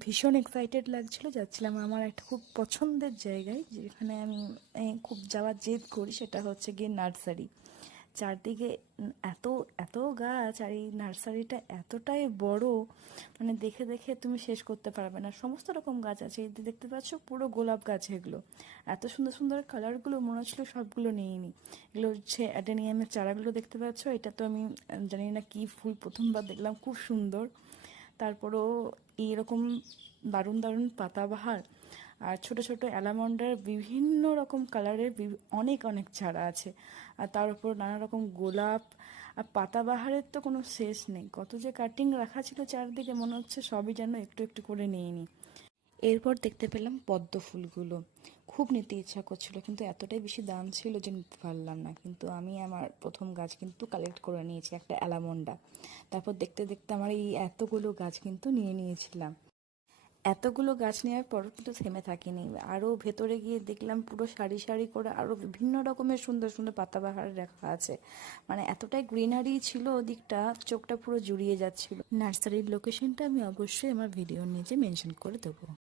ভীষণ এক্সাইটেড লাগছিল, যাচ্ছিলাম আমার একটা খুব পছন্দের জায়গায়, যেখানে আমি খুব যাওয়ার জেদ করি, সেটা হচ্ছে গিয়ে নার্সারি। চারদিকে এত এত গাছ, আর এই নার্সারিটা এতটাই বড়, মানে দেখে দেখে তুমি শেষ করতে পারবে না। সমস্ত রকম গাছ আছে, এই যে দেখতে পাচ্ছ পুরো গোলাপ গাছ, এগুলো এত সুন্দর সুন্দর কালারগুলো, মনে হচ্ছিল সবগুলো নিয়ে নিই। এগুলো হচ্ছে অ্যাডেনিয়ামের চারাগুলো দেখতে পাচ্ছ, এটা তো আমি জানি না কি ফুল, প্রথমবার দেখলাম, খুব সুন্দর। তারপরেও এইরকম দারুণ দারুণ পাতাবাহার আর ছোট ছোট অ্যালামন্ডার বিভিন্ন রকম কালারের অনেক অনেক চারা আছে। আর তার উপর নানা রকম গোলাপ আর পাতাবাহারের তো কোনো শেষ নেই। কত যে কাটিং রাখা ছিল চারদিকে, মনে হচ্ছে সবই যেন একটু একটু করে নিয়ে নিই। এরপর দেখতে পেলাম পদ্ম ফুলগুলো, খুব নিতে ইচ্ছা করছিল, কিন্তু এতটাই বেশি দাম ছিল যে নিতে পারলাম না। কিন্তু আমি আমার প্রথম গাছ কিন্তু কালেক্ট করে নিয়েছি, একটা অ্যালামন্ডা। তারপর দেখতে দেখতে আমার এই এতগুলো গাছ কিন্তু নিয়ে নিয়েছিলাম। এতগুলো গাছ নেওয়ার পর কিন্তু থেমে থাকিনি, আরও ভেতরে গিয়ে দেখলাম পুরো সারি সারি করে আরও বিভিন্ন রকমের সুন্দর সুন্দর পাতাবাহার রাখা আছে। মানে এতটাই গ্রিনারি ছিল ওদিকটা, চোখটা পুরো জুড়িয়ে যাচ্ছিল। নার্সারির লোকেশনটা আমি অবশ্যই আমার ভিডিওর নিচে মেনশন করে দেবো।